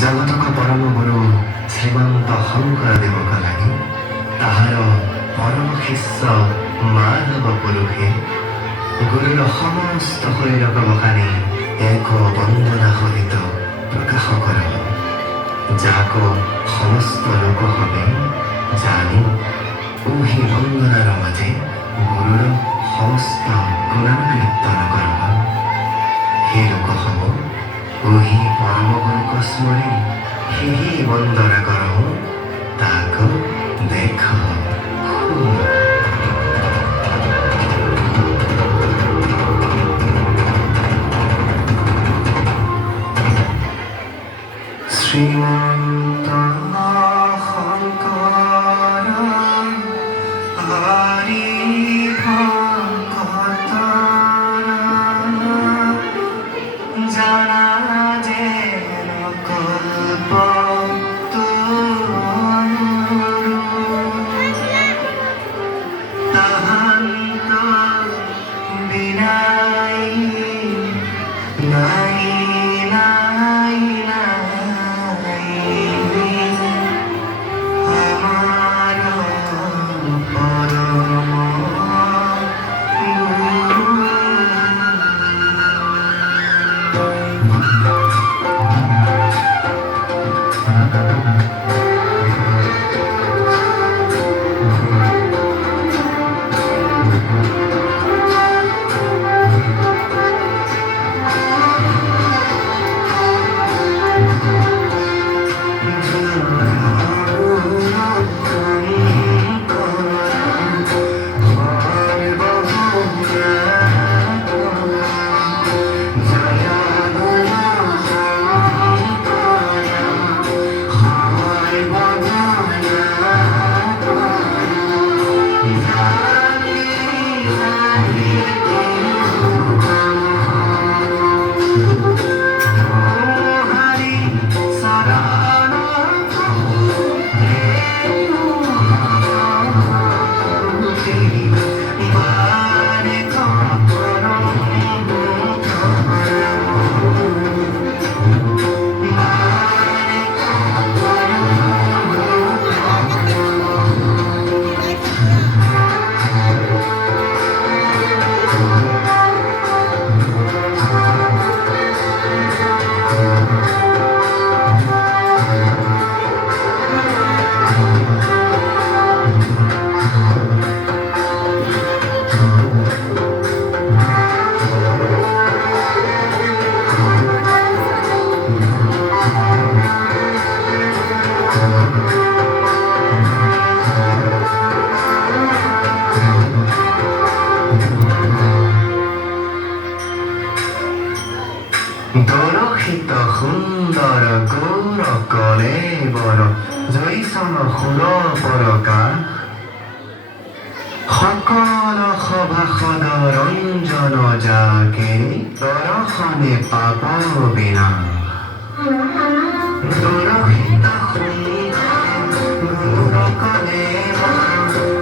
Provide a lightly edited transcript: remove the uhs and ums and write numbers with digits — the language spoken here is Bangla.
ଜଗତକ ପରମ ଗୁରୁ ଶ୍ରୀମନ୍ତ ଶଙ୍କରଦେବଙ୍କ ଲାଗି ତାହାର ପରମ ଶିଷ୍ୟ ମାଧବ ପୁରୁଷେ ଗୁରୁର ସମସ୍ତ শৰীৰক বখানি এক বন্দনা সহিত প্ৰকাশ কৰ যাক সমস্ত লোকসৱে জানি ওহি বন্দনাৰ মাজে গুৰুৰ সমস্ত গুণান কীৰ্তন কৰ সেই লোকসমূহ ওহি পৰম গুৰুক স্মৰি সেই বন্দনা কৰ তাক দেখ শ্রীমন্ত শংকৰ হৰি ভকত জানা যে কল্প তাহান্ত বিনাই নাই নাই নাই আমার পরম দৰশিত সুন্দৰ গৌৰ কলেবৰ জৈসন সুৰ পৰকাশ সকল সভাসদ ৰঞ্জন যাকে দৰ্শনে পাপ বিনা দৰশিত সুন্দৰ গৌৰ কলেবৰ